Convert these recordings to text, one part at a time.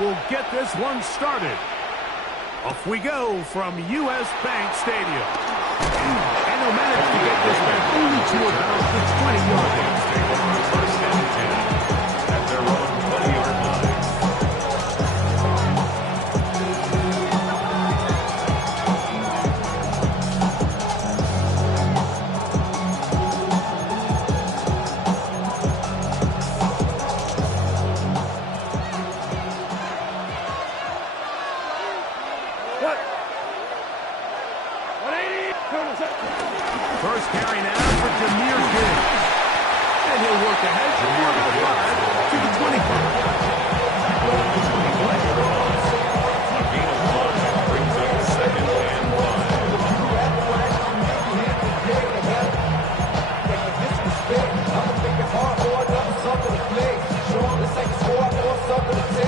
will get this one started. Off we go from U.S. Bank Stadium. And they'll manage to get this back only to about the 20-yard line. First and 10 at their own 20-yard line. First carry now for Jameer Gibbs. And he'll work ahead for about 5 to the 25. A gain of 1 brings up second and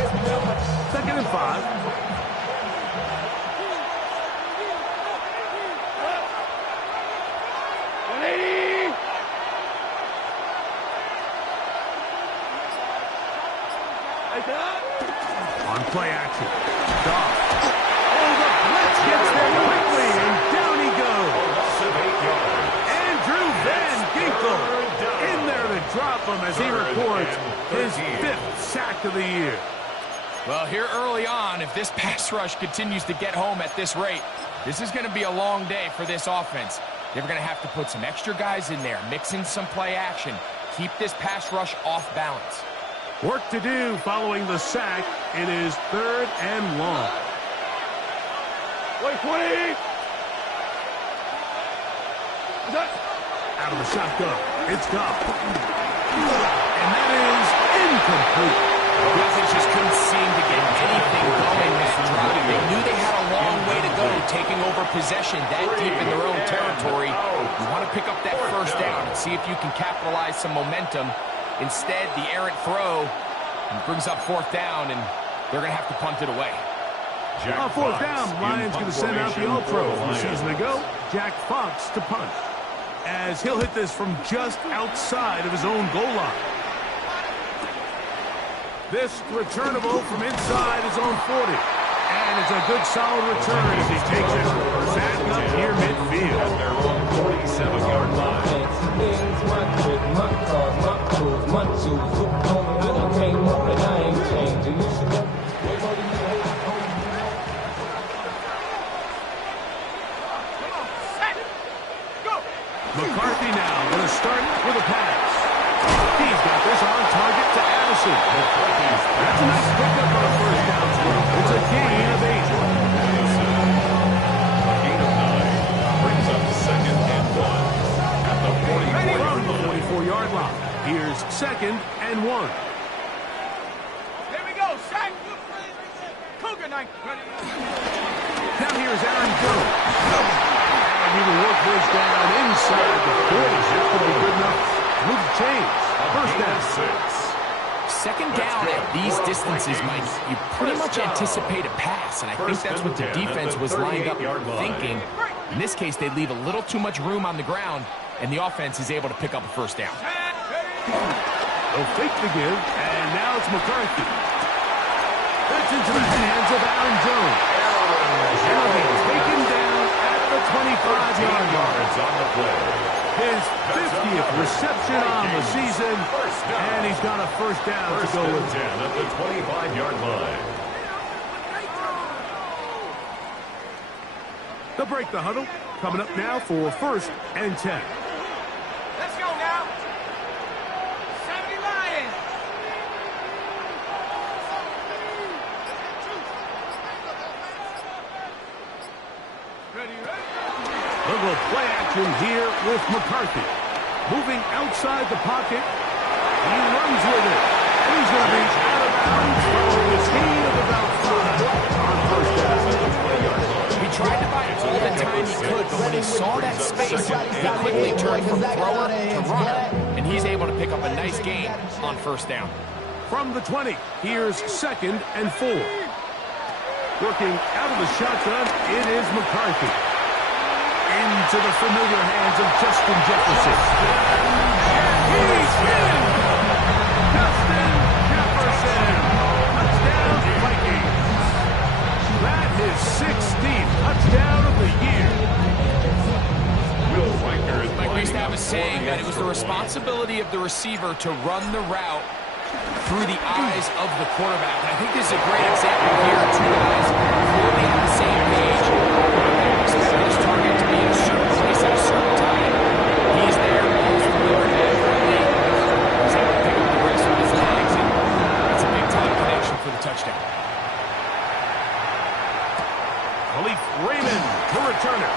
5. Second and 5. On play action. Goff. Oh, the blitz gets there quickly, and down he goes. Andrew Van Ginkel in there to drop him as he records his 5th sack of the year. Well, here early on, if this pass rush continues to get home at this rate, this is going to be a long day for this offense. They're going to have to put some extra guys in there, mix in some play action, keep this pass rush off balance. Work to do following the sack. It is 3rd and long. Wait, 20! Out of the shotgun. It's Goff. And that is incomplete. The offense just couldn't seem to get anything going this drive. They knew they had a long way to go, taking over possession that deep in their own territory. You want to pick up that first down and see if you can capitalize some momentum. Instead, the errant throw brings up 4th down, and they're going to have to punt it away. On 4th down, Lions going to send out the All-Pro from a season ago, Jack Fox, to punt, as he'll hit this from just outside of his own goal line. This returnable from inside his own 40. And it's a good solid return as he takes it back up near midfield. at their own 47-yard line. McCarthy now going to start with a pass. He's got this on target to Addison. That's a nice pickup on a first down throw. It's a gain of 8. A gain of 9 brings up second and 1 at the 44-yard line. Here's 2nd and 1. Here we go, sack. Cougar night. Now here's Aaron Jones. And he will work this down inside the 40. That's going to be good enough. Move the chains. First down. 6. Second down at these distances, Mike, you pretty much anticipate a pass, and I think that's what the defense was lined up thinking. In this case, they leave a little too much room on the ground, and the offense is able to pick up a first down. They'll fake the give, and now it's McCarthy. That's into the hands of Aaron Jones. Now he's taken down at the 25-yard line. On the play. His 50th reception on the season, and he's got a first down to go with. 10 at the 25-yard line. They'll break the huddle. Coming up now for 1st and 10. Let's go now. 70 Lions. Ready. They'll go play action here with McCarthy. Moving outside the pocket. He runs with it. And he's going to be out of bounds following a gain of about 5 on first down. He tried to buy all the time he could, but when he saw that space, he quickly turned from thrower to runner, and he's able to pick up a nice gain on first down. From the 20, here's 2nd and 4. Working out of the shotgun, it is McCarthy. Into the familiar hands of Justin Jefferson. He's in! Justin Jefferson! Touchdown, Vikings. touchdown of the year. Mike, we used to have a saying that it was the responsibility of the receiver to run the route through the eyes of the quarterback. And I think this is a great example here. Two guys clearly on the same page. They expect his target to be in a certain place at a certain time. He's there, ball's delivered accurately. He's able to pick up the rest with his legs, and it's a big-time connection for the touchdown. Khalif Raymond to return it.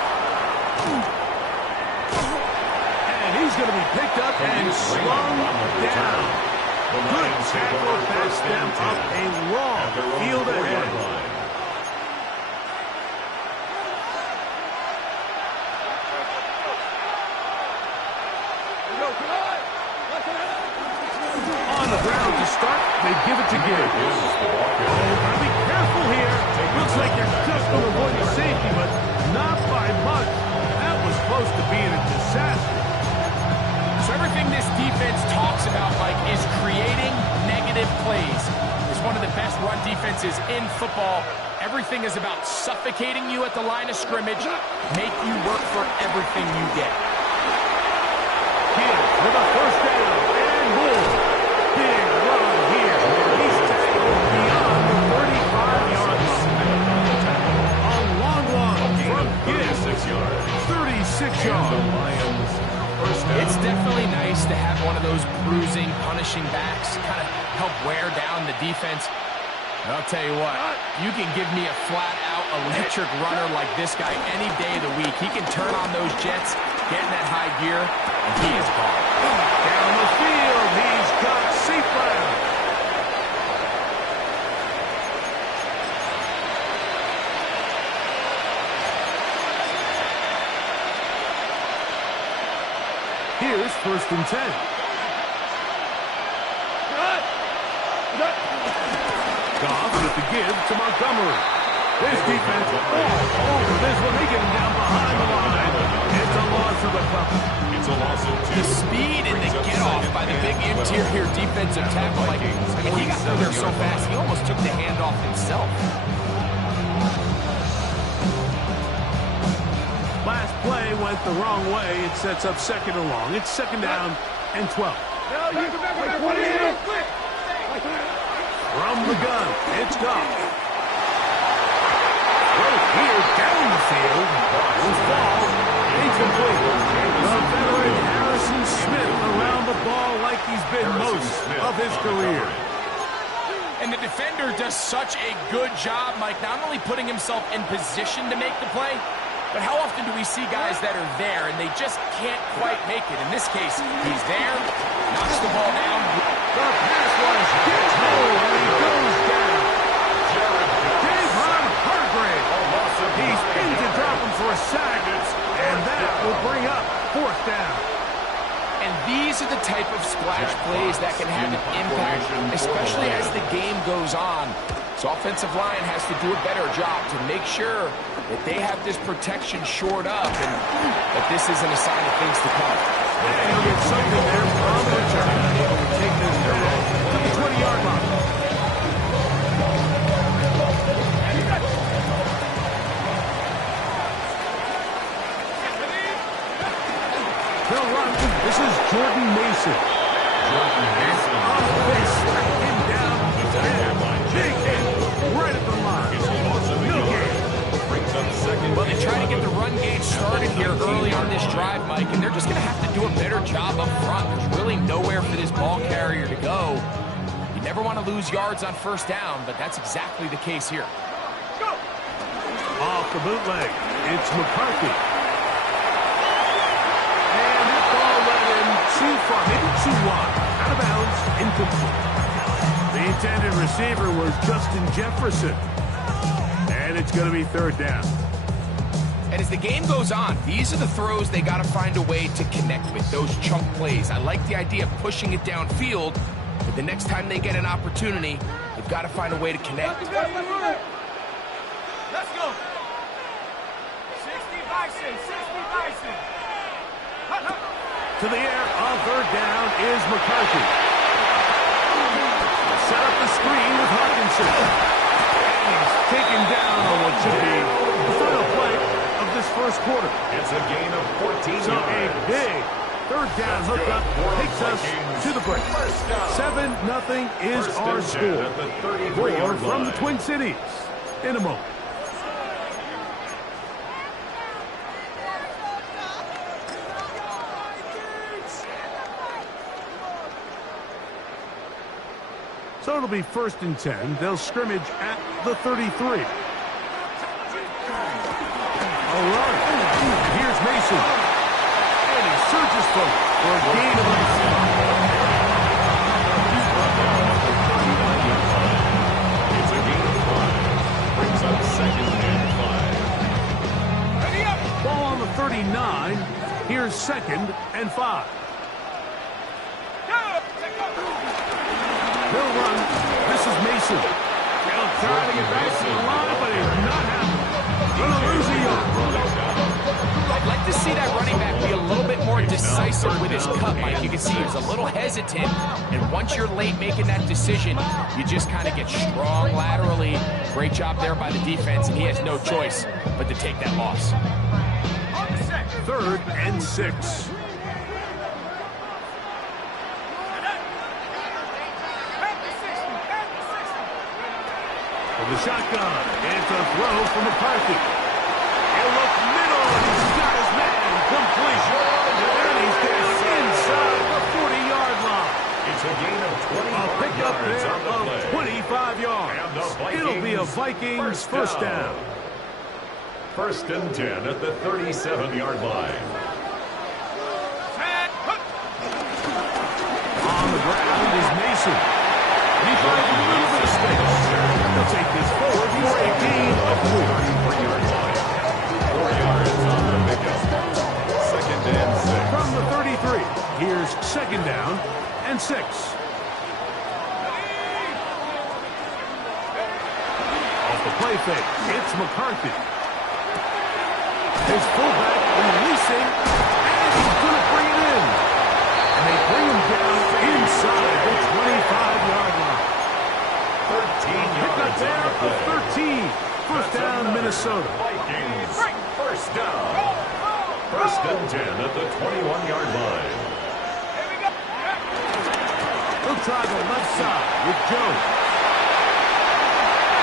And he's going to be picked up and slung down. Good tackle backs them up a long field ahead. On the ground to start, they give it to Gibbs. Gotta be careful here. Looks like they're just going to avoid the safety, but not by much. That was close to being a disaster. So everything this defense talks about, Mike, is creating negative plays. It's one of the best run defenses in football. Everything is about suffocating you at the line of scrimmage, make you work for everything you get. Gibbs with a first down and more. Big run here. He's tackled beyond the 35-yard line. A long one from Gibbs. 36 yards. It's definitely nice to have one of those bruising, punishing backs kind of help wear down the defense. And I'll tell you what, you can give me a flat-out electric runner like this guy any day of the week. He can turn on those jets, get in that high gear, and he is gone. Down the field, he's got safe ground. Here's 1st and 10. Goff with the give to Montgomery. This defense all over this one. They get him down behind the line. It's a loss of a couple. It's a loss of 2. The speed and the get-off by the big interior defensive tackle. Like, I mean, he got through there so fast, he almost took the handoff himself. Last play went the wrong way. It sets up 2nd and long. It's 2nd down and 12. From the gun, it's Goff. Right here down the field. Will fall. Incomplete. The veteran Harrison Smith around the ball like he's been most of his career. And the defender does such a good job, Mike, not only putting himself in position to make the play, but how often do we see guys that are there and they just can't quite make it? In this case, he's there, knocks the ball down. The pass was gets home and he goes down. Javon Hargrave. He's in to drop him for a sack, and that will bring up 4th down. And these are the type of splash plays that can have an impact, especially as the game goes on. So offensive line has to do a better job to make sure that they have this protection shored up and that this isn't a sign of things to come. And he'll get something there from the return. Able to take this back to the 20-yard line. They'll run. This is Jordan Mason. Jordan Mason. They strike him down. Big hit right at the line. No gain. Brings up 2nd. Well, they try to get the run game started here early on this drive, Mike, and they're just going to have to do a better job up front. There's really nowhere for this ball carrier to go. You never want to lose yards on 1st down, but that's exactly the case here. Go. Off the bootleg, it's McCarthy. And that ball went in too far, maybe too wide. Out of bounds, incomplete. The intended receiver was Justin Jefferson. And it's going to be 3rd down. And as the game goes on, these are the throws they got to find a way to connect with, those chunk plays. I like the idea of pushing it downfield, but the next time they get an opportunity, they've got to find a way to connect. Let's go. 60 Bison, 60 Bison. To the air on 3rd down is McCarthy. Set up the screen with Hawkinson. And he's taken down on what should be the final play this first quarter. It's a gain of 14 So yards. a big third down hookup takes us to the break. 7-0 is First our and 10 score. at the 33 More yard from the line. Twin Cities in a moment. So it'll be 1st and 10. They'll scrimmage at the 33. All right. Here's Mason. And he surges forward for a gain of 9. It's a gain of 5. Brings up 2nd and 5. ball on the 39. Here's 2nd and 5. He'll run. This is Mason. He'll try to get back to the line, but he's not happy. Gonna lose a yard. I'd like to see that running back be a little bit more decisive with his cut, Mike. You can see he was a little hesitant, and once you're late making that decision, you just kind of get strong laterally. Great job there by the defense, and he has no choice but to take that loss. 3rd and 6. From the shotgun, it's a throw from McCarthy. He'll look middle, and he's got his man. Completion. And he's down inside the 40-yard line. It's a gain of 25 A pickup yards there on the of play. 25 yards. And the Vikings It'll be a Vikings first down. 1st and 10 at the 37-yard line. On the ground is Mason. He finds a little bit of space. They'll take this forward for a gain of 4. 3-yard line. 4 yards on the pickup. 2nd and 6. From the 33, here's 2nd down and 6. Off the play fake, it's McCarthy. His fullback releasing, and he's going to bring it in. And they bring him down inside the 25-yard line. 13 Pick up yards on there the of play. 13. First down, Minnesota. Vikings first down. 1st and 10 at the 21-yard line. He'll try the left side with Joe.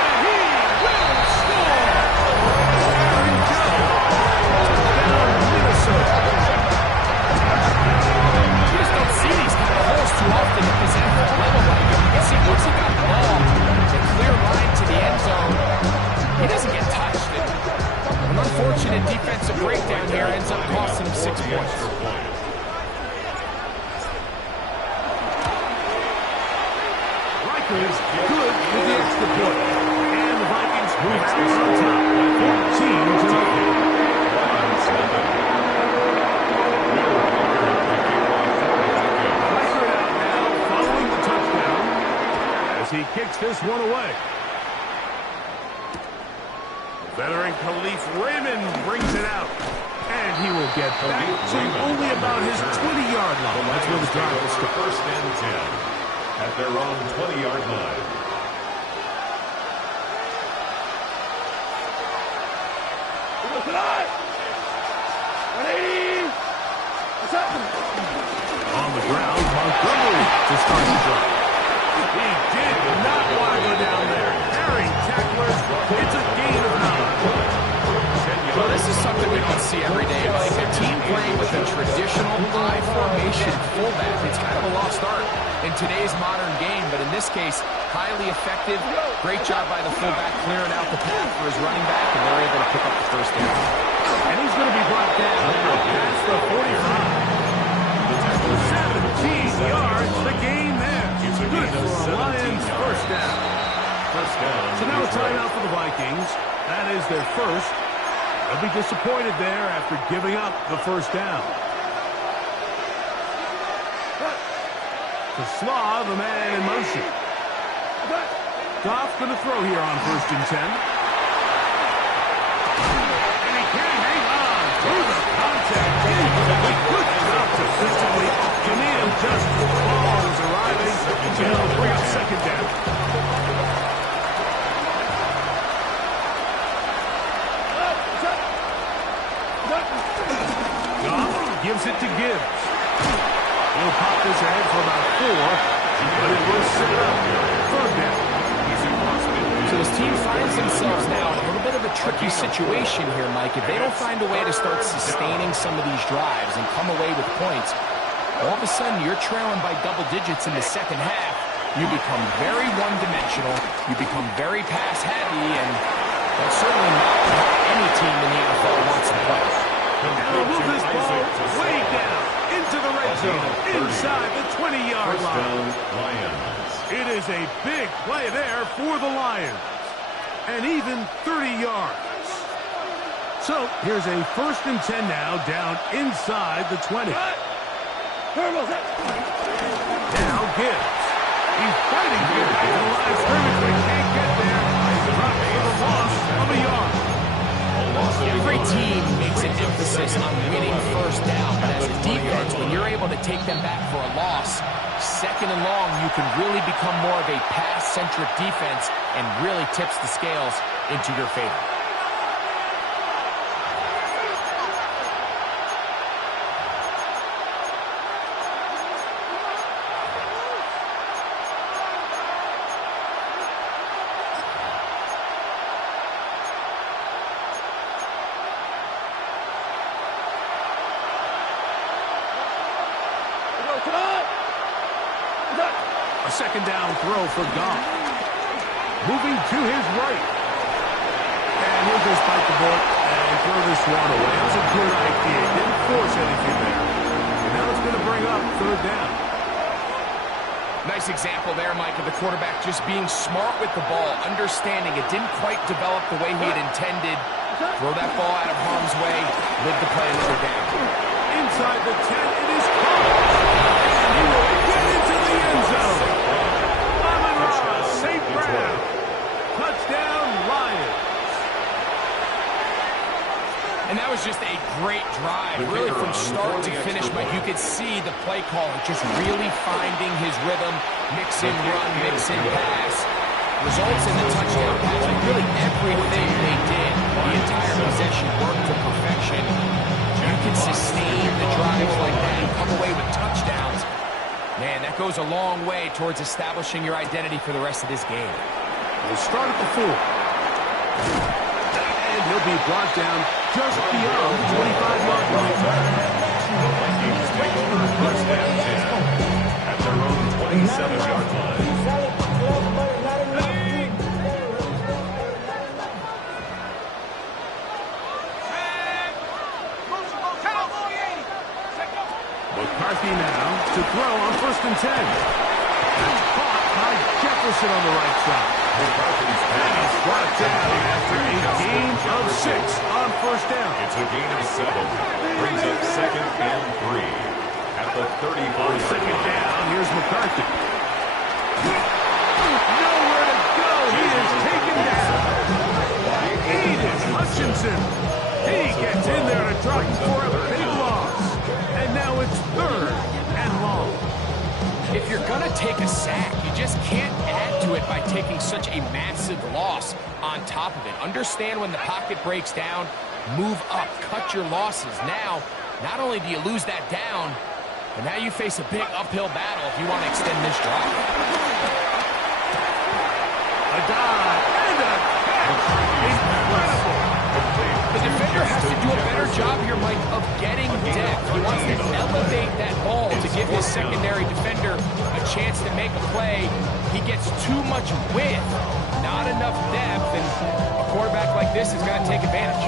And he will score! Aaron Joe. Touchdown, Minnesota. You just don't see these kind of holes too often at this NFL level. But you can see once he got the ball, the clear line to the end zone, he doesn't get touched. An unfortunate defensive breakdown here ends up costing him 6 points. Rikers good with the extra point. And the Vikings move out on top. 14-0. Riker out now following the touchdown as he kicks this one away. Veteran Khalif Raymond brings it out. And he will get back to only about his 20-yard line. That's where the drive will start. 1st and 10 at their own 20-yard line. On the ground, Montgomery to start the drive. He did not want to go down there. Harry tacklers. It's a gain of 9. Well, this is something we don't see every day. Like a team playing with a traditional I formation fullback. It's kind of a lost art in today's modern game, but in this case, highly effective. Great job by the fullback clearing out the path for his running back, and they're able to pick up the first down. And he's going to be brought down now past the 45. 17 yards, the gain there. Good for a Lions first down. First down. So now a timeout for the Vikings. That is their first. They'll be disappointed there after giving up the first down. To Slaw, the man in motion. Goff going to throw here on 1st and 10. And he can hang on through the contact. Good job defensively. Jamil just the ball is arriving. And he'll bring up 2nd down. Gives it to Gibbs. He'll pop this ahead for about 4, but it will set up. Third down. So his team finds themselves now in a little bit of a tricky situation here, Mike. If they don't find a way to start sustaining some of these drives and come away with points, all of a sudden you're trailing by double digits in the second half. You become very one-dimensional. You become very pass-heavy, and that's certainly not how any team in the NFL wants to play. And they'll move this ball way down into the red zone, inside the 20-yard line. It is a big play there for the Lions, and even 30 yards. So here's a 1st and 10 now, down inside the 20. Now Gibbs. He's fighting to get back to the line of scrimmage, but he can't get there. He's dropped for the loss of a yard. Every team makes an emphasis on winning first down, but as a defense, when you're able to take them back for a loss, 2nd and long, you can really become more of a pass-centric defense and really tips the scales into your favor. A 2nd down throw for Goff. Moving to his right. And he'll just bite the bullet and throw this one away. That was a good idea. Didn't force anything there. And now it's going to bring up 3rd down. Nice example there, Mike, of the quarterback just being smart with the ball, understanding it didn't quite develop the way he had intended. Throw that ball out of harm's way, live to play another down. Inside the 10, it is caught. And he will get into the end zone. St. Brown. Touchdown, Lions. And that was just a great drive, really from start to finish, Mike. You could see the play caller just really finding his rhythm, mix in run, mix in pass. Results in the touchdown pass. Like really everything they did, the entire possession worked to perfection. You can sustain the drives like that and come away with touchdowns. Man, that goes a long way towards establishing your identity for the rest of this game. We'll start at the 4. And he'll be brought down just beyond the 25-yard line. The Vikings take over 1st and 10 at their own 27-yard line. McCarthy now to throw on 1st and 10. That's caught by Jefferson on the right side. McCarthy's pass. He's brought down after a gain of 6 on 1st down. It's a gain of 7. Brings up 2nd and 3 at the 34-yard line. 2nd down, here's McCarthy. Nowhere to go. He is taken down. Aiden Hutchinson. He gets in there to drop for a big loss. And now it's 3rd and long. If you're going to take a sack, you just can't add to it by taking such a massive loss on top of it. Understand when the pocket breaks down, move up, cut your losses. Now, not only do you lose that down, but now you face a big uphill battle if you want to extend this drive. A dive and a catch. Incredible. The defender has to do a better job here, Mike, of getting depth. He wants to elevate that ball to give his secondary defender a chance to make a play. He gets too much width, not enough depth, and a quarterback like this is going to take advantage.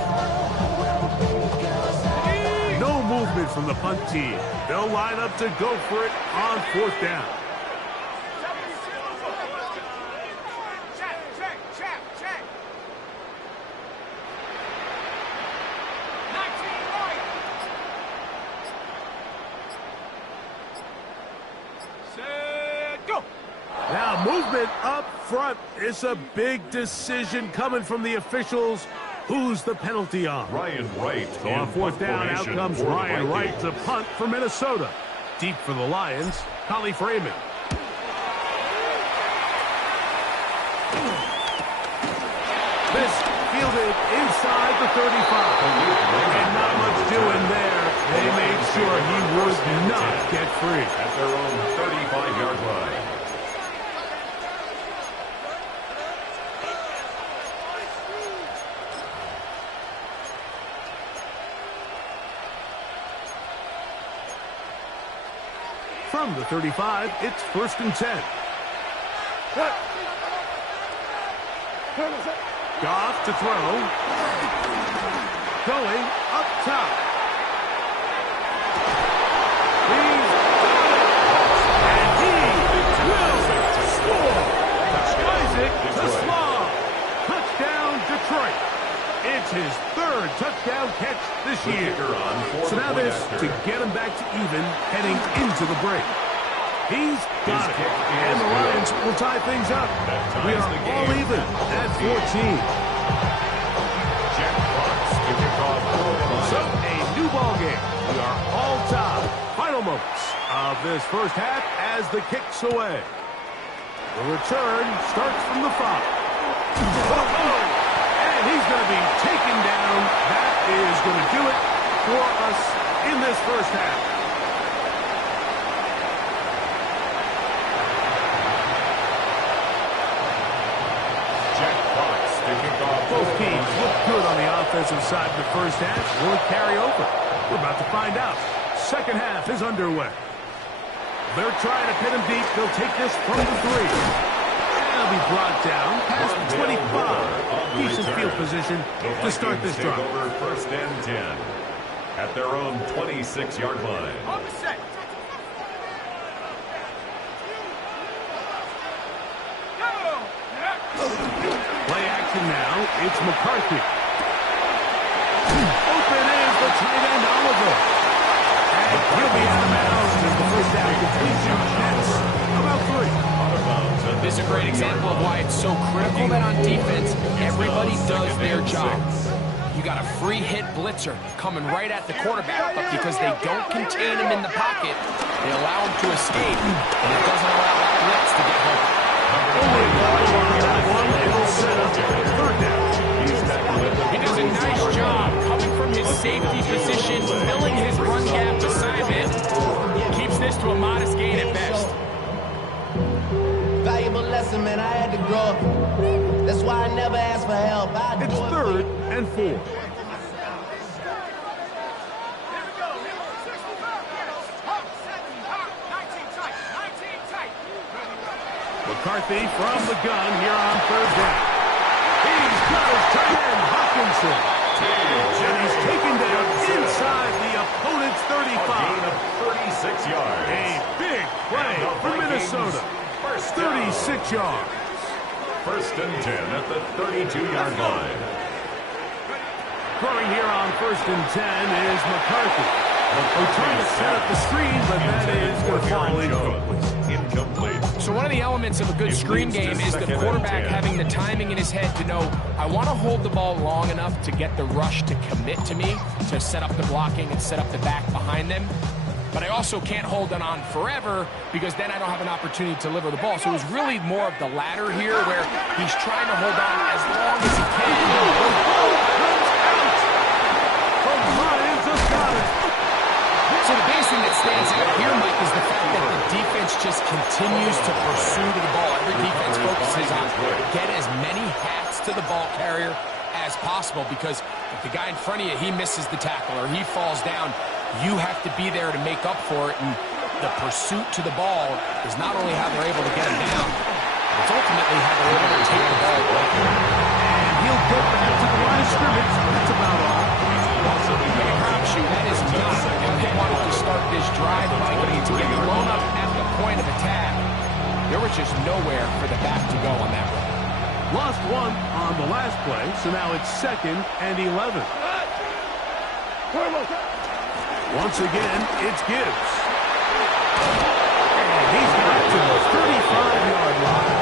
No movement from the punt team. They'll line up to go for it on 4th down. Now movement up front. It's a big decision coming from the officials. Who's the penalty on? Ryan Wright. So on 4th down, out comes Ryan Wright to punt for Minnesota. Deep for the Lions, Collie Freeman. This fielded inside the 35. And not much doing there. They made sure could not get free. At their own 35-yard line. From the 35, it's 1st and 10. Goff to throw. Going up top. He's got it. And he will score. Isaac to Slaw. Touchdown, Detroit. It's his 3rd touchdown catch this year. So now this to get him back to even heading into the break. He's got it. And the Lions will tie things up. We are all even at 14. So a new ball game. We are all tied. Final moments of this first half as the kick's away. The return starts from the 5. And he's going to be taken down. That is going to do it for us in this first half. Both teams look good on the offensive side of the first half. Will it carry over? We're about to find out. Second half is underway. They're trying to pin him deep. They'll take this from the 3. They'll be brought down past the 25. Decent field position to start this drive. Over 1st and 10 at their own 26-yard line. On the set. Play action now. It's McCarthy. Open is the tight end, Oliver. And he'll be out of bounds as the first down completion. That's about 3. This is a great example of why it's so critical that on defense, everybody does their job. You got a free hit blitzer coming right at the quarterback, but because they don't contain him in the pocket, they allow him to escape, and it doesn't allow that blitz to get home. He does a nice job coming from his safety position, filling his run gap assignment. Keeps this to a modest gain at best. Valuable lesson, man. I had to grow up. That's why I never asked for help. It's 3rd and 4. McCarthy from the gun here on 3rd down. He's got his tight end, Hawkinson. And he's taken down inside the opponent's 35. Gain of 36 yards. A big play for Minnesota. 36 yards. 1st and 10 at the 32-yard line. Throwing here on 1st and 10 is McCarthy. They're trying to set up the screen, but that is going to fall incomplete. So one of the elements of a good screen game is the quarterback having the timing in his head to know, I want to hold the ball long enough to get the rush to commit to me, to set up the blocking and set up the back behind them. But I also can't hold it on forever because then I don't have an opportunity to deliver the ball. So it was really more of the latter here where he's trying to hold on as long as he can. So the biggest thing that stands out here, Mike, is the fact that the defense just continues to pursue the ball. Every defense focuses on get as many hats to the ball carrier as possible because if the guy in front of you, he misses the tackle or he falls down, you have to be there to make up for it. And the pursuit to the ball is not only how they're able to get him down, it's ultimately how they're able to take the ball away. And he'll get back to the line of scrimmage. That's about all. I promise you, that is not how they wanted to start this drive, Mike. I mean, to get blown up at the point of attack, there was just nowhere for the back to go on that run. Lost 1 on the last play, so now it's 2nd and 11. Once again, it's Gibbs. And he's got to the 35-yard line.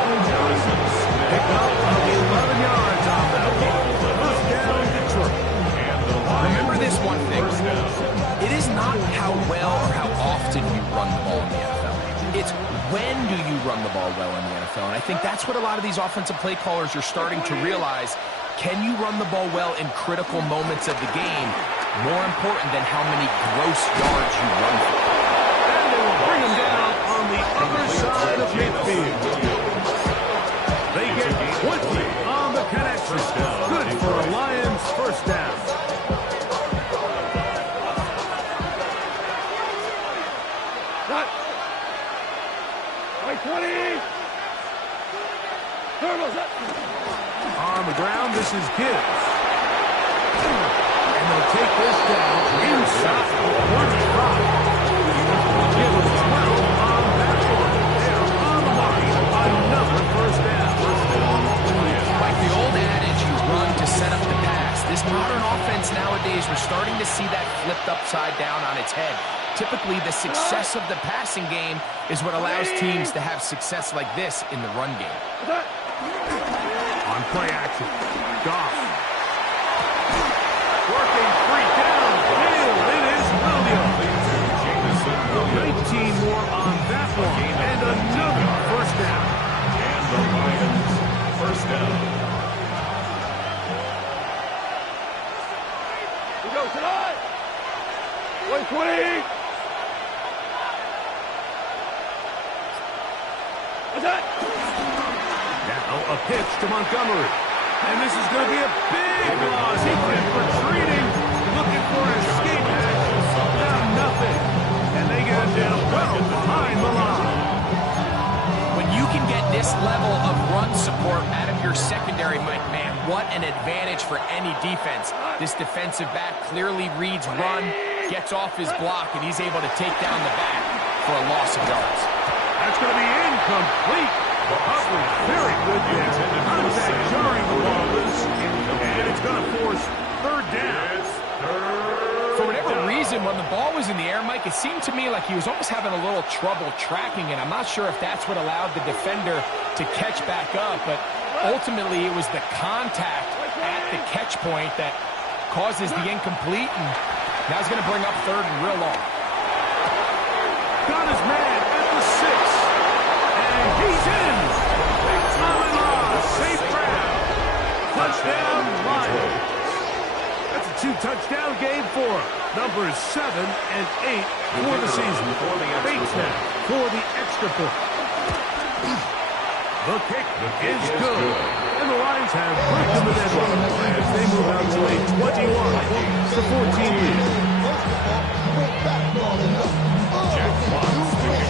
Pick up of 11 yards on that one. First down, Detroit. Remember this one thing. It is not how well or how often you run the ball in the NFL. It's when do you run the ball well in the NFL. And I think that's what a lot of these offensive play callers are starting to realize. Can you run the ball well in critical moments of the game? more important than how many gross yards you run for. And they will bring him down on the other side of midfield. They get 20 on the connection. Good for a Lions first down. Cut. Right 20. Turtles up. On the ground, this is Gibbs. And they'll take this down inside the 25. It was 12 on that one. They're on the mark. Another first down. Like the old adage, you run to set up the pass. This modern offense nowadays, we're starting to see that flipped upside down on its head. Typically, the success of the passing game is what allows teams to have success like this in the run game. On play action, Goff. Working free downfield. It is Williams. 19 more on that one. And another first down. And the Lions first down. We go tonight. 120. What's that? Now a pitch to Montgomery. And this is going to be a big loss. He kept retreating, looking for an escape hatch. Now nothing. And they get him down well behind the line. When you can get this level of run support out of your secondary, Mike, man, what an advantage for any defense. This defensive back clearly reads run, gets off his block, and he's able to take down the back for a loss of yards. That's going to be incomplete. Coverage very good there. Contact jarring the Wallace. And it's going to force third down. For whatever reason, when the ball was in the air, Mike, it seemed to me like he was almost having a little trouble tracking it. I'm not sure if that's what allowed the defender to catch back up, but ultimately it was the contact at the catch point that causes the incomplete, and now he's going to bring up third and real long. Got his man at the 6. And he's in. Safe ground. Touchdown, Lions. That's a 2-touchdown game for him. Numbers 7 and 8 for the season. Bates now for the extra point. The kick is good. And the Lions have broken the deadline as they move out to a 21-14 lead.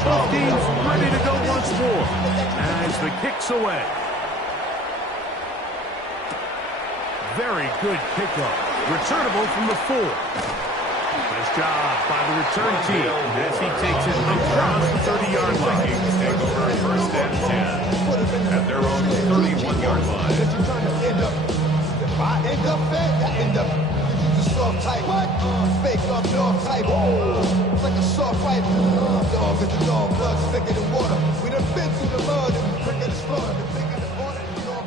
Both teams ready to go once more as the kick's away. Very good pickup. Returnable from the 4. Nice job by the return team as he takes it across the 30-yard line. Vikings take over first and 10 at their own 31-yard line. End up fat, end up. You soft type. What? Fake up north type. It's like a soft fight. Dog is the dog, blood thicker than water. We done been through the mud and we quicker to slaughter. The bigger the order, the dog.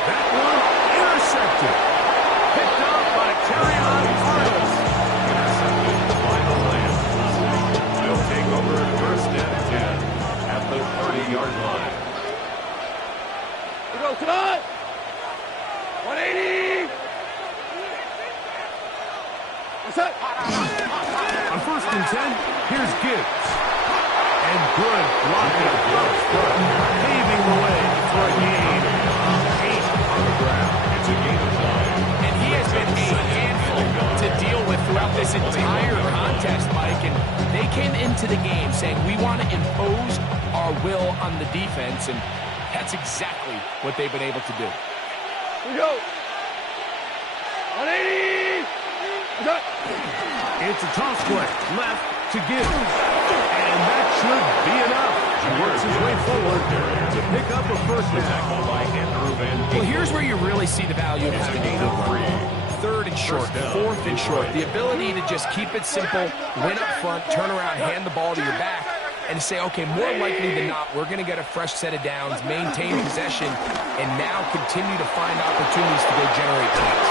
That one intercepted. Picked up by Terrion Arnold. Final Lions will take over first and 10 at the 30-yard line. We go tonight. 180. What's that? On first and 10, here's Gibbs. And good blocking up front, paving the way for a gain of 8 on the ground. It's a gain of 9. And he has been a handful to deal with throughout this entire contest, Mike. And they came into the game saying, we want to impose our will on the defense, and that's exactly what they've been able to do. We go. 180. What's that? It's a toss play left to Gibbs. And that should be enough. He works his way forward to pick up a first down. Well, here's where you really see the value of having a good run. Third and short, fourth and short. The ability to just keep it simple, win up front, turn around, hand the ball to your back, and say, okay, more likely than not, we're going to get a fresh set of downs, maintain possession, and now continue to find opportunities to go generate points.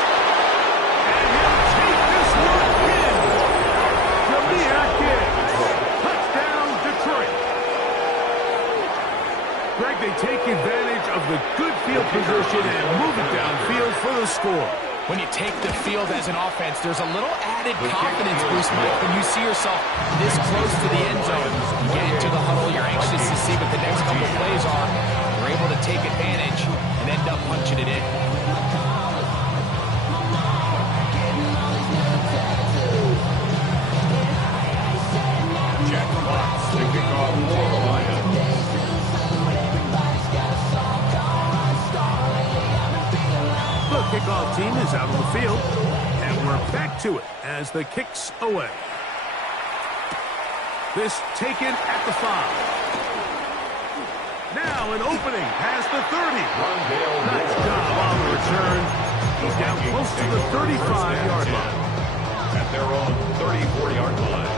And he'll take this one in. Jameer Gibbs. Touchdown, Detroit. Greg, they take advantage of the good field position and move it downfield for the score. When you take the field as an offense, there's a little added confidence boost, Mike, when you see yourself this close to the end zone. You get into the huddle, you're anxious to see what the next couple plays are. You're able to take advantage and end up punching it in. Jack Fox to kick off for the Lions. The kickoff team is out on the field, and we're back to it as the kick's away. This taken at the 5. Now an opening past the 30. Nice job on the return. He's down close to the 35-yard line. At their own 34-yard line.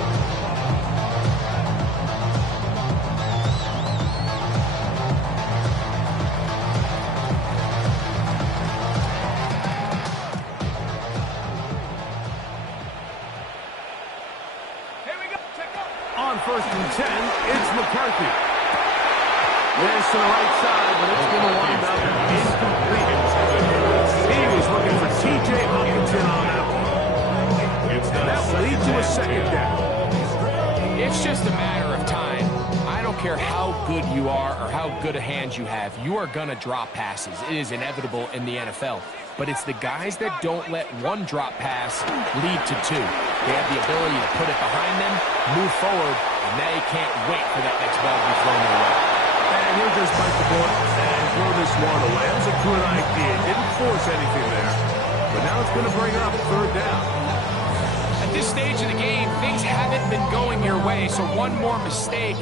On 1st and 10, it's McCarthy. There's to the right side, but it's going to wind up incomplete. He was looking for T.J. Hawkinson on that one. And that will lead to a second down. It's just a matter of time. I don't care how good you are or how good a hand you have. You are going to drop passes. It is inevitable in the NFL. But it's the guys that don't let one drop pass lead to 2. They have the ability to put it behind them, move forward, and they can't wait for that next ball to be thrown their way. And he'll just bite the bullet and throw this one away. That was a good idea. Didn't force anything there. But now it's going to bring up 3rd down. At this stage of the game, things haven't been going your way, so one more mistake,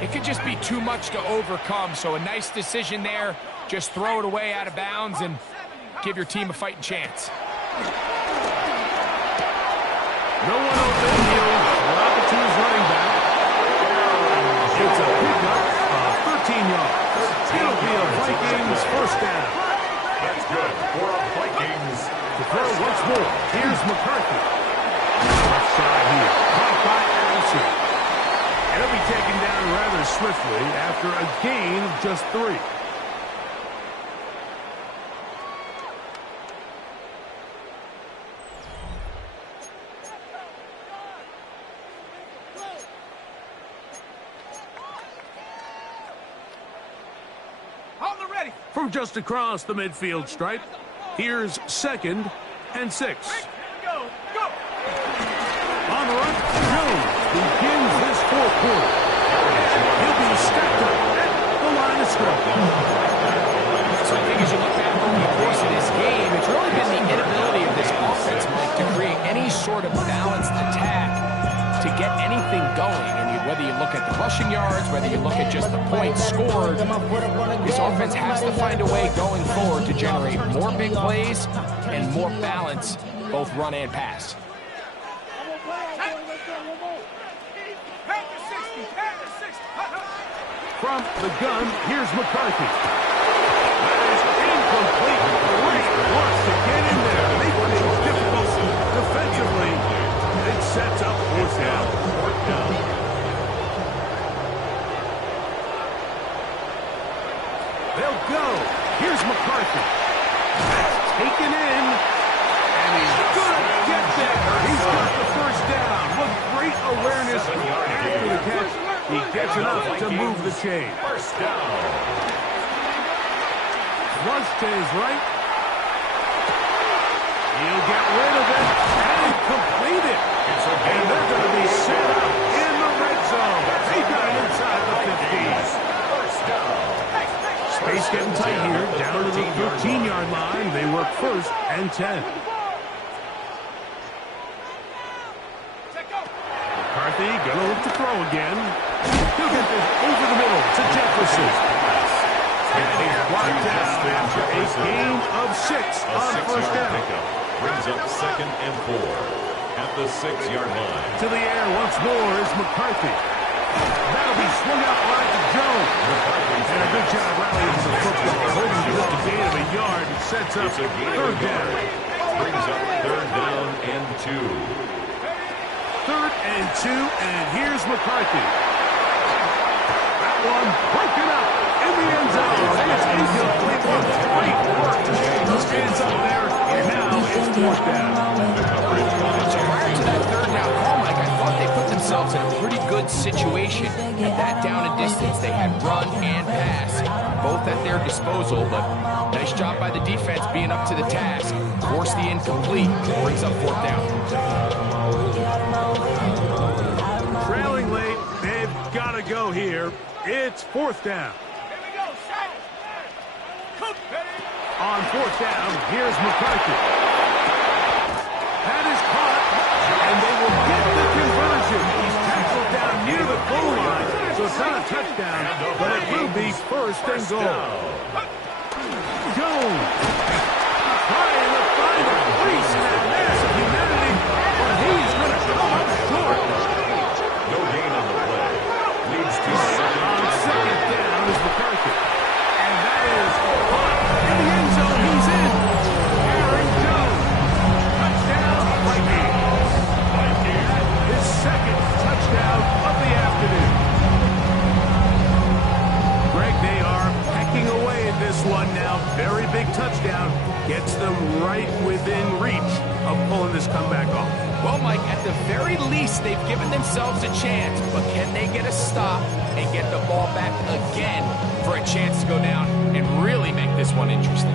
it could just be too much to overcome. So a nice decision there. Just throw it away out of bounds and give your team a fighting chance. No one open. He'll up to his running back. It's a pickup of 13 yards. It'll be a Vikings 1st down. That's good for a Vikings. To throw once more. Here's McCarthy. Left side here. Caught by Allison. And he'll be taken down rather swiftly after a gain of just 3. From just across the midfield stripe, here's 2nd and 6. On the run, Jones begins this 4th quarter. And he'll be stepped up at the line of scrimmage. So I think as you look back over the course of this game, it's really been the inability of this offense, Mike, to create any sort of balanced attack to get anything going. And whether you look at the rushing yards, whether you look at just the points scored, this offense has to find a way going forward to generate more big plays and more balance, both run and pass. From the gun, here's McCarthy. That is incomplete. Reed wants to get in there. Make things difficult defensively. It sets up 4th down. They'll go. Here's McCarthy. That's taken in. And he's going to get there. He's got the 1st down. With great awareness after the catch. He gets enough to move the chain. 1st down. Flush to his right. He'll get rid of it and complete it. And they're going to be set up in the red zone. He got it inside the 50. 1st down. Space getting tight here. Down to the 13-yard line. They work 1st and 10. McCarthy going to look to throw again. He'll get this over the middle to Jefferson. And he's blocked down after a gain of 6 on 1st down. Brings up 2nd and 4 at the 6-yard line. To the air once more is McCarthy. That'll be swung out wide to Jones. And a good job rallying the football. Holding just a gain of a yard and sets up 3rd down. Brings up 3rd down and 2. 3rd and 2, and here's McCarthy. That one broken up in the end zone. It's incomplete. Great work to get those hands up there. And now it's fourth down. So prior to that third down call, Mike, I thought they put themselves in a pretty good situation. At that down and distance, they had run and pass, both at their disposal, but nice job by the defense being up to the task. Force the incomplete, brings up fourth down. Trailing late, they've got to go here. It's fourth down. On fourth down, here's McCarthy. That is caught, and they will get the conversion. He's tackled down near the goal line, so it's not a touchdown, but it will be first and goal. Jones trying to find a place in that mass of humanity, but he's going to come up short. No gain on the play. Leads to second. On second down is McCarthy. And that is caught in the end zone. He's in. Aaron Jones. Touchdown, Vikings. His second touchdown of the afternoon. Greg, they are pecking away at this one now. Very big touchdown. Gets them right within reach of pulling this comeback off. Well, Mike, at the very least, they've given themselves a chance, but can they get a stop and get the ball back again for a chance to go down and really make this one interesting?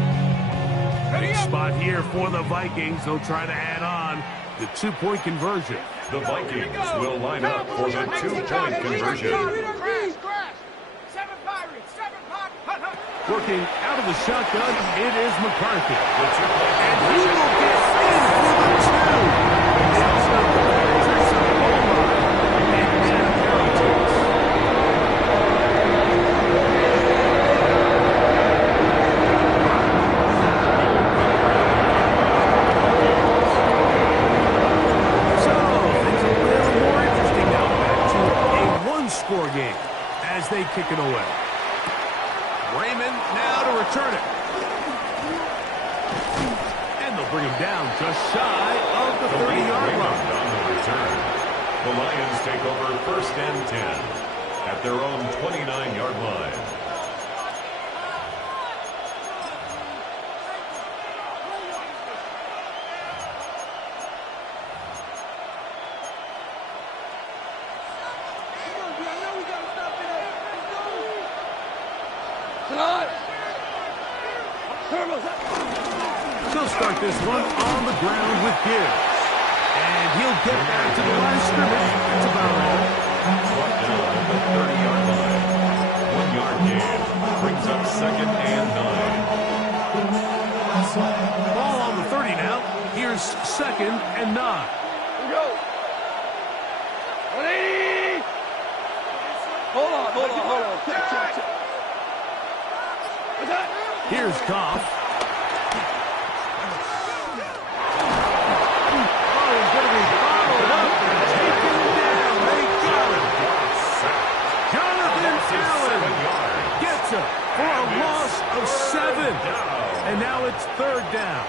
Big spot here for the Vikings. They'll try to add on the two-point conversion. The Vikings will line up for the two-point conversion. Working out of the shotgun, it is McCarthy. And he will get in for the two. It's the Patrickson goal line. And then penalties. So, things a little more interesting now. Back to a one-score game as they kick it away. Raymond now to return it. And they'll bring him down just shy of the 30-yard line. On the return. The Lions take over first and 10 at their own 29-yard line. They'll start this one on the ground with Gibbs. And he'll get back to the line of scrimmage. That's about all. Brought down at the 30-yard line. 1 yard gain brings up second and 9. Ball on the 30 now. Here's second and 9. Here we go. 180. Hold on. Check. What's that? Here's Goff. For a loss of 7. And now it's third down.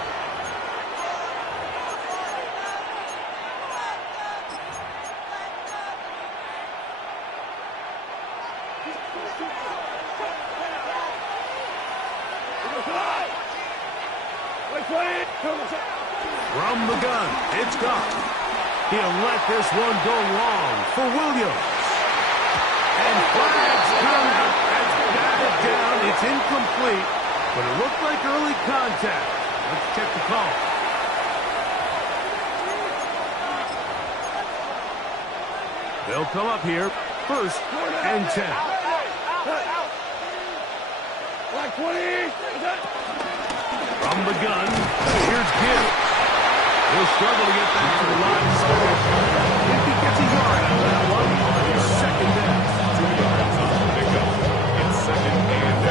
From the gun, it's Goff. He'll let this one go long for Williams. And flags come out. Down, it's incomplete, but it looked like early contact. Let's check the call. They'll come up here, first and 10. Like 20. From the gun, here's Gibbs. He'll struggle to get back to the line of scrimmage. If he gets a yard out of that one, it's second down. 2 yards on the pickup. It's second and 8.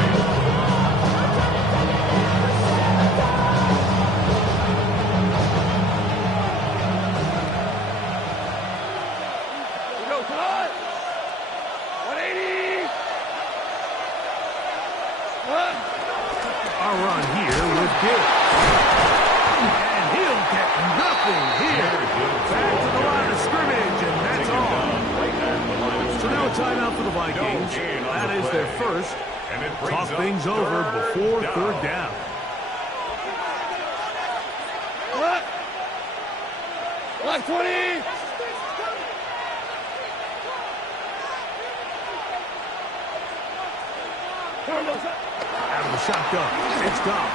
Go, Todd. 180. Our run here with Gibbs. And he'll get nothing here. Back to the line of scrimmage, and that's all. So now a timeout for the Vikings. That is their first, And it brings Talk up things over before third down. What? Like 20! Out of the shotgun. It's Goff.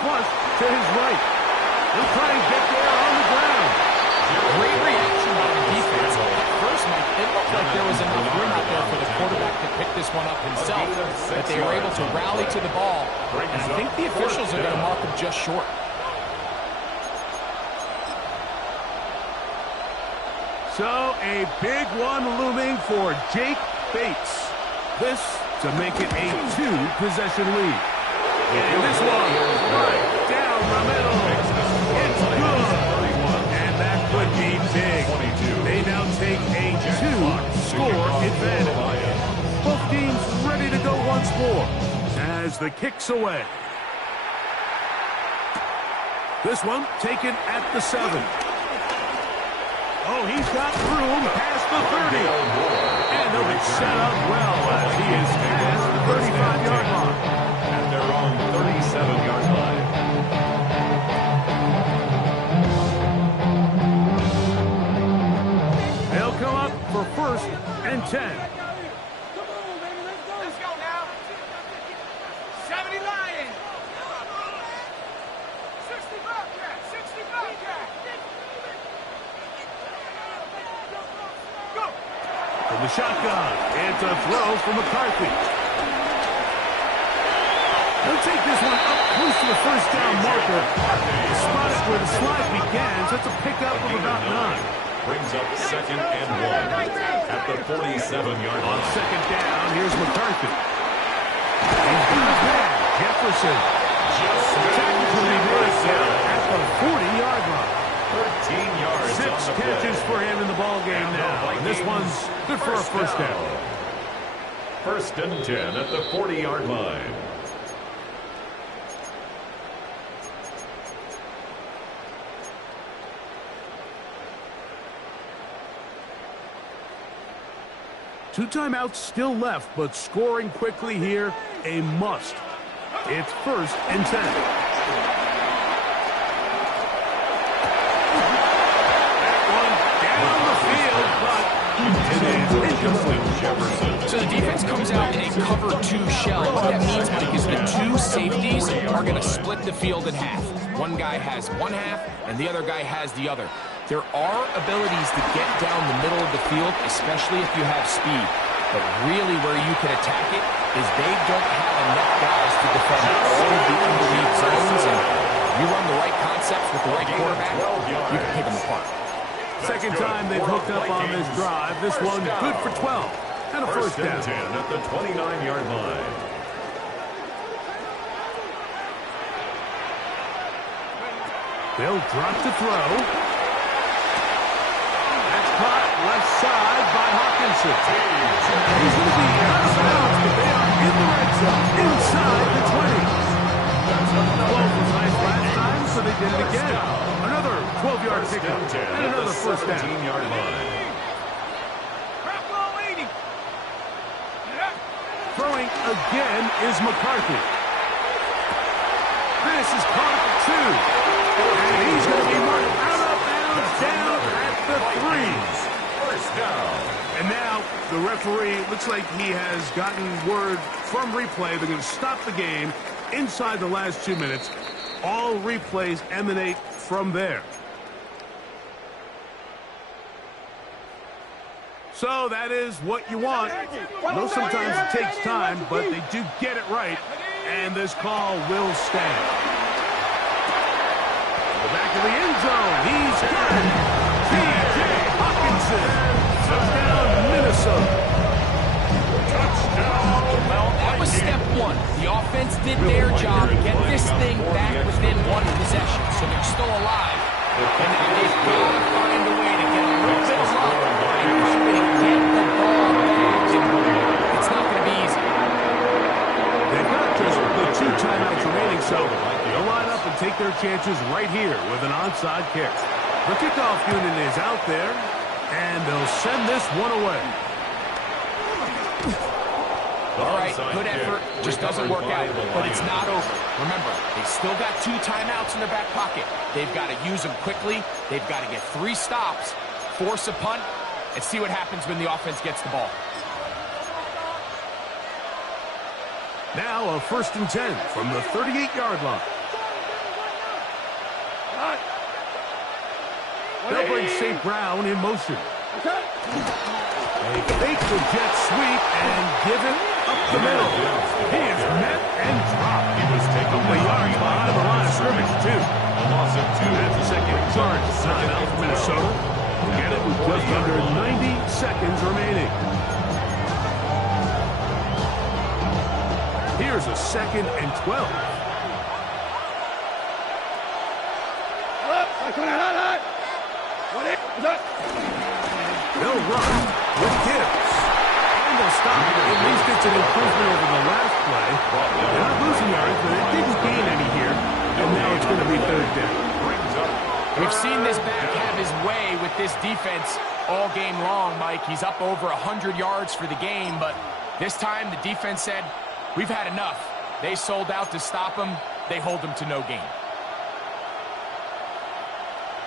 Flush to his right. He'll try and get there on the ground. Great reaction by the defense. At first, Mike, it looked like there was enough room out there for the quarterback to pick this one up himself, but they were able to rally to the ball, and I think the officials are going to mark him just short. So, a big one looming for Jake Bates. This to make it a two-possession lead. And this one, right down the middle. It's good. And that could be big. They now take a two-score advantage. Both teams ready to go once more as the kick's away. This one taken at the 7. Oh, he's got room past the 30. And they'll be set up well as he is past the 35-yard line. At their own 37-yard line. They'll come up for 1st and 10. Come on, baby, let's go. Let's go now. 70 Lions. 60 Bobcat. 60 Bobcat. Go. From the shotgun, it's a throw from McCarthy. He'll take this one up close to the first down marker. Spot it where the slide begins. That's a pickup of about 9. Brings up 2nd and 1 at the 47-yard On line. 2nd down, here's McCarthy. He's got his man, Jefferson. Technically made down at the 40-yard line. 13 yards 6 on the catches play. for him in the ball game now. And this one's good for a first down. 1st and 10 at the 40-yard line. Two timeouts still left, but scoring quickly here, a must. It's 1st and 10. So the defense comes out in a cover 2 shell. What that means, Mike, is the 2 safeties are going to split the field in half. One guy has one half, and the other guy has the other. There are abilities to get down the middle of the field, especially if you have speed. But really where you can attack it is they don't have enough guys to defend all of the underneath zones. And you run the right concepts with the right quarterback, you can pick them apart. Second time they've hooked up on this drive. This one good for 12. And a first down. 10 at the 29-yard line. They'll drop to throw. That's caught left side by Hawkinson. He's going to be out of bounds, but they are in the red zone, inside the 20. 12 was nice last time, so they did it again. Another 12-yard pickup and another first down. 17-yard line. Throwing again is McCarthy. This is caught at the 2. And he's going to be marked out of bounds down at the 3. First down. And now the referee looks like he has gotten word from replay. They're going to stop the game inside the last 2 minutes. All replays emanate from there. So that is what you want. I know sometimes it takes time, but they do get it right. And this call will stand. The back of the end zone. He's got it. T.J. Hawkinson. Touchdown, Minnesota. Touchdown. Well, that was step 1. The offense did their job. Get this thing back within 1 possession, so they're still alive. And now they've got to find a way to get a little bit of luck and maybe get the ball back. It's not going to be easy. They've got just the 2 timeouts remaining, so they'll line up and take their chances right here with an onside kick. The kickoff unit is out there, and they'll send this one away. All right, good effort, just doesn't work out, but it's not over. Remember, they still got 2 timeouts in their back pocket. They've got to use them quickly. They've got to get 3 stops, force a punt, and see what happens when the offense gets the ball. Now a 1st and 10 from the 38-yard line. They'll bring St. Brown in motion. They fake the jet sweep and give it up the middle. He is met and dropped. He was taken a yard behind the line of scrimmage, too. A loss of 2. That's a second charge. Timeout for Minnesota. Get it with just under 90 seconds remaining. Here's a 2nd and 12. They'll run with Gibbs. And they'll stop it. At least it's an improvement over the last play. They're not losing yards, but it didn't gain any here. And now it's going to be 3rd down. We've seen this back have his way with this defense all game long, Mike. He's up over 100 yards for the game, but this time the defense said, we've had enough. They sold out to stop him. They hold him to no gain.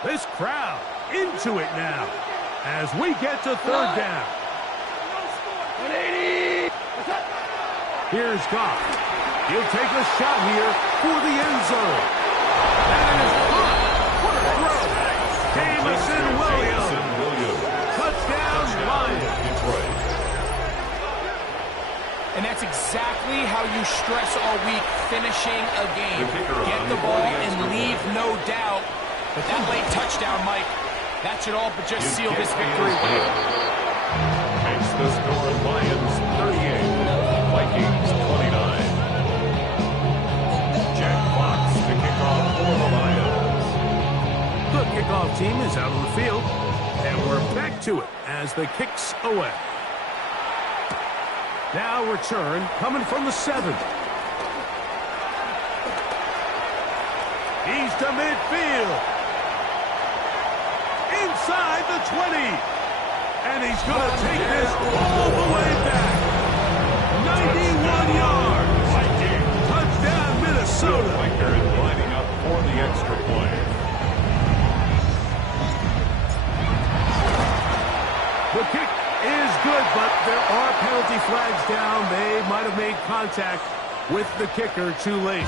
This crowd into it now as we get to 3rd down. Here's Goff. He'll take a shot here for the end zone. That is caught. What a throw. Jamison Williams. Touchdown, Lions. And that's exactly how you stress all week, finishing a game. Get the ball and leave no doubt. But that late touchdown, Mike, that should all but just seal this victory win. Makes the score Lions 38, Vikings 29. Jack Fox to kick off for the Lions. The kickoff team is out on the field, and we're back to it as the kick's away. Now return coming from the 7. He's to midfield. Inside the 20. And he's going to take this all the way back. 91 yards. Touchdown, Minnesota. Vikings lining up for the extra point. The kick is good, but there are penalty flags down. They might have made contact with the kicker too late.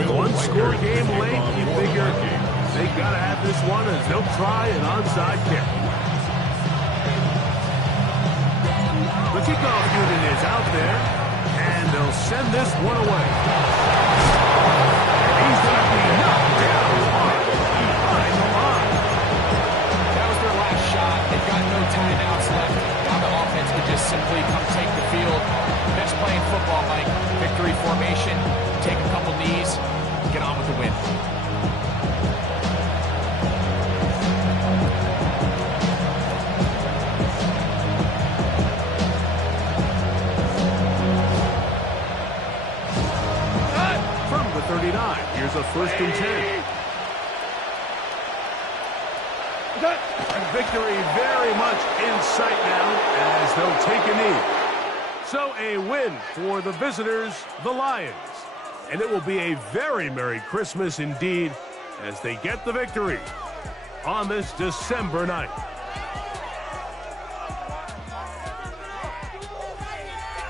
One-score game late, you figure they got to have this one as they'll try an onside kick. The kickoff unit is out there, and they'll send this one away. And he's going to be knocked down hard behind the line. That was their last shot. They've got no timeouts left. Now the offense can just simply come take the field. Best play in football, Mike. Victory formation. Take a couple knees. Get on with the win. From the 39, here's a 1st and 10. And victory very much in sight now as they'll take a knee. So a win for the visitors, the Lions. And it will be a very Merry Christmas indeed as they get the victory on this December night.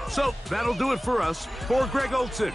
So that'll do it for us. For Greg Olson.